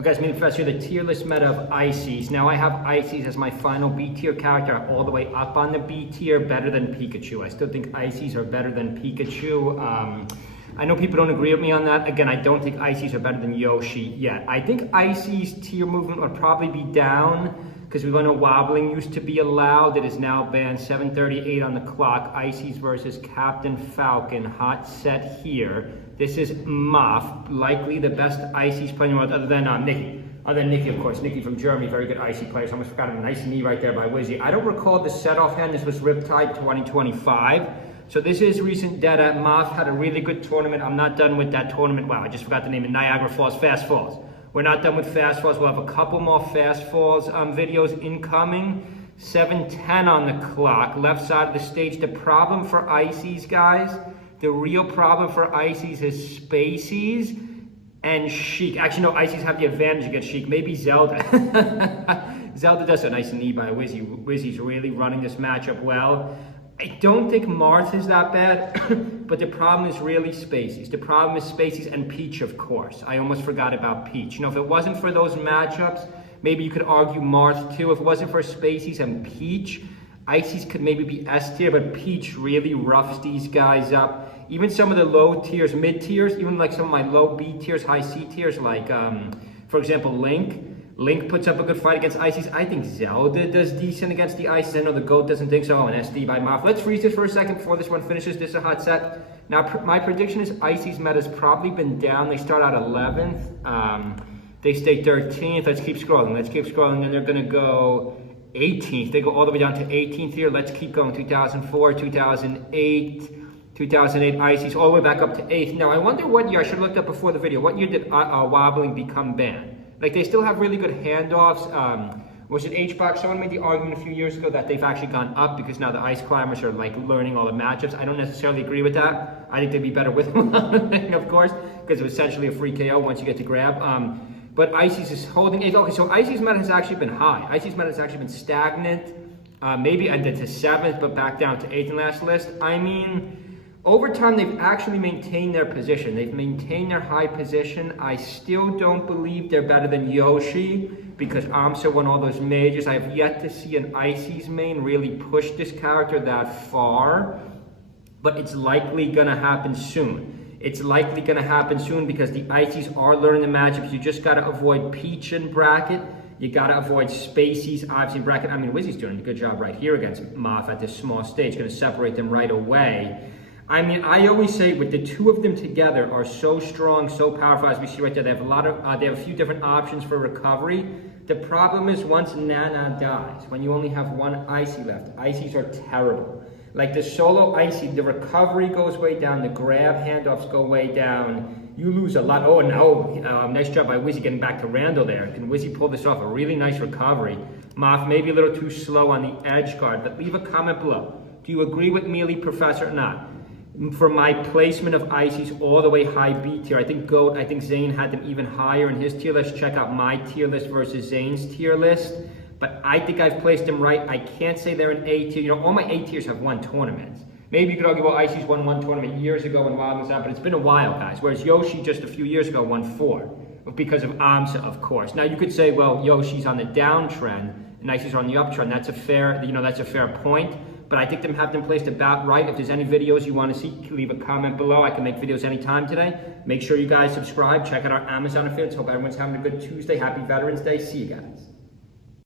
Well guys, me Professor, the tier list meta of Ices. Now I have Ices as my final B tier character, all the way up on the B tier, better than Pikachu. I still think Ices are better than Pikachu. I know people don't agree with me on that. Again, I don't think Ices are better than Yoshi yet. I think Ices tier movement would probably be down because we know wobbling used to be allowed. It is now banned. 7:38 on the clock. Ices versus Captain Falcon. Hot set here. This is Moff, likely the best Ices player in the world, other than Nikki. Other than Nikki, of course. Nikki from Germany, very good Icy player. So I almost forgot a nice knee right there by Wizzy. I don't recall the set offhand. This was Riptide 2025. So this is recent data. Moff had a really good tournament. I'm not done with that tournament. Wow, I just forgot the name of Niagara Falls, Fast Falls. We're not done with Fast Falls. We'll have a couple more Fast Falls videos incoming. 7:10 on the clock, left side of the stage. The problem for Ices, guys, the real problem for Ices is Spaceys and Sheik. Actually, no, Ices have the advantage against Sheik. Maybe Zelda. Zelda does a nice knee by Wizzy. Wizzy's really running this matchup well. I don't think Marth is that bad, but the problem is really Spaceys. The problem is Spaceys and Peach, of course. I almost forgot about Peach. You know, if it wasn't for those matchups, maybe you could argue Marth too. If it wasn't for Spaceys and Peach, Ices could maybe be S tier, but Peach really roughs these guys up. Even some of the low tiers, mid tiers, even like some of my low B tiers, high C tiers, like for example, Link. Link puts up a good fight against Ices. I think Zelda does decent against the Ices. I know the GOAT doesn't think so. Oh, an SD by Moff. Let's freeze this for a second before this one finishes. This is a hot set. Now, my prediction is Ices meta's probably been down. They start out 11th. They stay 13th. Let's keep scrolling. Let's keep scrolling. And they're going to go 18th. They go all the way down to 18th here. Let's keep going. 2004, 2008. 2008 Ices, all the way back up to 8th. Now, I wonder what year, I should have looked up before the video, what year did wobbling become banned? Like, they still have really good handoffs. Was it H-Box? Someone made the argument a few years ago that they've actually gone up because now the Ice Climbers are, like, learning all the matchups. I don't necessarily agree with that. I think they'd be better with them, of course, because it was essentially a free KO once you get to grab. But Ices is holding 8th. Okay, so Ices meta has actually been high. Ices meta has actually been stagnant. Maybe ended to 7th, but back down to 8th in last list. I mean, over time, they've actually maintained their position. They've maintained their high position. I still don't believe they're better than Yoshi because Amsa won all those majors. I have yet to see an Ices main really push this character that far, but it's likely gonna happen soon. It's likely gonna happen soon because the Ices are learning the matchups. You just gotta avoid Peach in bracket. You gotta avoid Spaceys, obviously in bracket. I mean, Wizzy's doing a good job right here against Moff at this small stage. Gonna separate them right away. I mean, I always say with the two of them together are so strong, so powerful, as we see right there. They have they have a few different options for recovery. The problem is once Nana dies, when you only have one Icy left, Ices are terrible. Like the solo Icy, the recovery goes way down, the grab handoffs go way down. You lose a lot. Oh no, nice job by Wizzy getting back to Randall there. Can Wizzy pull this off? A really nice recovery. Moff maybe a little too slow on the edge guard, but leave a comment below. Do you agree with Mealy Professor or not? For my placement of Ices all the way high B tier, I think GOAT, I think Zane had them even higher in his tier list. Check out my tier list versus Zane's tier list. But I think I've placed them right. I can't say they're an A tier. You know, all my A tiers have won tournaments. Maybe you could argue, well, Ices won one tournament years ago when Wild was out, but it's been a while, guys. Whereas Yoshi just a few years ago won 4 because of Amsa, of course. Now you could say, well, Yoshi's on the downtrend and Ices are on the uptrend. That's a fair, that's a fair point. But I think have them placed about right. If there's any videos you want to see, leave a comment below. I can make videos anytime today. Make sure you guys subscribe. Check out our Amazon affiliates. Hope everyone's having a good Tuesday. Happy Veterans Day. See you guys.